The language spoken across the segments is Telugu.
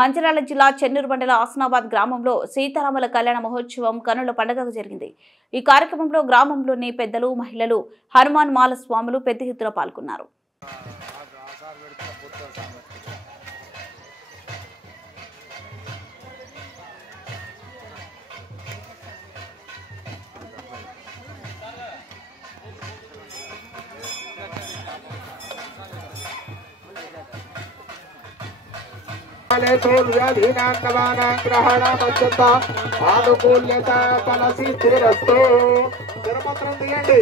మంచిర్యాల జిల్లా చెన్నూరు మండల ఆసనాబాద్ గ్రామంలో సీతారాముల కళ్యాణ మహోత్సవం కనుల పండుగగా జరిగింది. ఈ కార్యక్రమంలో గ్రామంలోని పెద్దలు, మహిళలు, హనుమాన్ మాల స్వాములు పెద్ద ఎత్తున పాల్గొన్నారు. ఆనుకూల్యత ఫలసిద్ధిరస్తు. జనపత్రం తీయండి,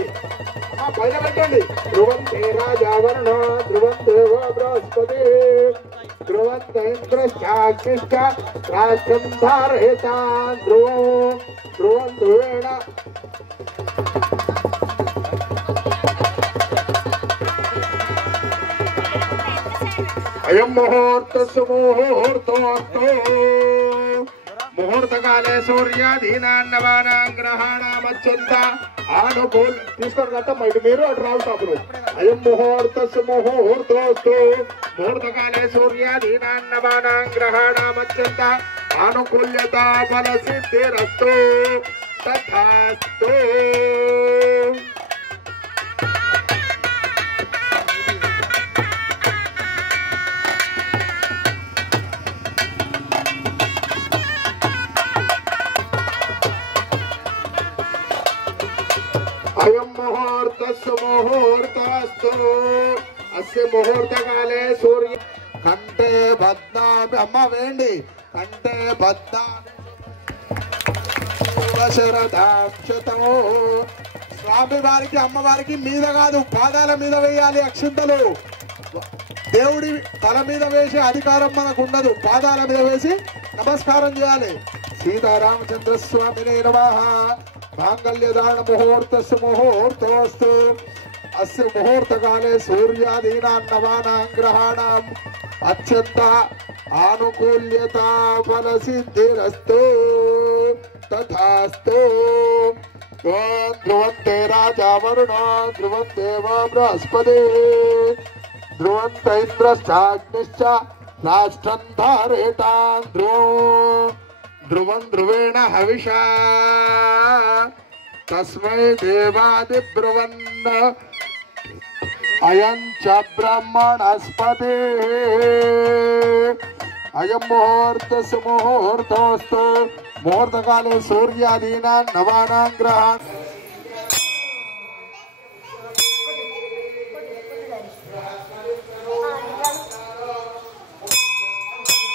పైన పెట్టండి. ధ్రువంతే రాజావరుణ ధ్రువం దేవో బృహస్పతి ధ్రువంత ఇంద్రశ్చాగ్నిశ్చ రాష్ట్రం ధారయతా ధ్రువం ధ్రువేణ అయం ముహూర్తస్సు ముహూర్తోస్తు. ముహూర్తకాలే సూర్యాధీనాన్నవానాం గ్రహాణామత్యంత ఆనుకూల తీసుకొని కట్టమ్మా. ఇటు మీరు అటు రావు తాపులు. అయం ముహూర్తస్సు ముహూర్తోస్తు. ముహూర్తకాలే సూర్యాధీనాన్నవానాం గ్రహాణామత్యంత ఆనుకూల్యత ఫలసిద్ధిరస్తు. తథాస్తు. అయం ముహూర్తస్సు ముహూర్తస్తు. అస్య ముహూర్తకాలే సూర్య కంటే బద్నామి అమ్మ వేండి కంటే బద్నామి శరదాక్షతో. స్వామి వారికి అమ్మవారికి మీద కాదు పాదాల మీద వేయాలి అక్షింతలు. దేవుడి తల మీద వేసే అధికారం మనకు ఉండదు. పాదాల మీద వేసి నమస్కారం చేయాలి. సీతారామచంద్ర స్వామినే నమః. మాంగళ్యదాన ముహూర్తస్సు ముహూర్తోస్తు. అస్య ముహూర్తకాలే సూర్యాదీనాం నవానాం గ్రహాణాం అత్యంత ఆనుకూల్యత ఫలసిద్ధిరస్తు. తథాస్తు. ఓం ధ్రువంతే రాజా వరుణ ధ్రువం దేవో బృహస్పతి ధ్రువంత ఇంద్రశ్చాగ్నిశ్చ రాష్ట్రం ధారయతాం ధ్రువం ధ్రువేణ హవిషా తస్మై దేవాది బ్రువన్ అయం చ బ్రహ్మణస్పతి. అయం ముహూర్తస్సు ముహూర్తోస్తు. ముహూర్తకాలే సూర్యాదీనాం నవానాం గ్రహాణాం